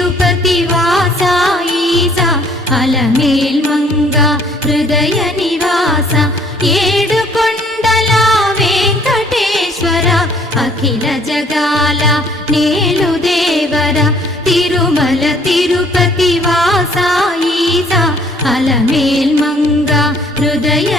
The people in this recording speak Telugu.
తిరుపతి వాస ఈసా అలమేల్ మంగ హృదయ నివాస ఏడు కొండల వెంకటేశ్వర అఖిల జగాల నేలు దేవర తిరుమల తిరుపతి వాస ఈసా అలమేల్ మంగ హృదయ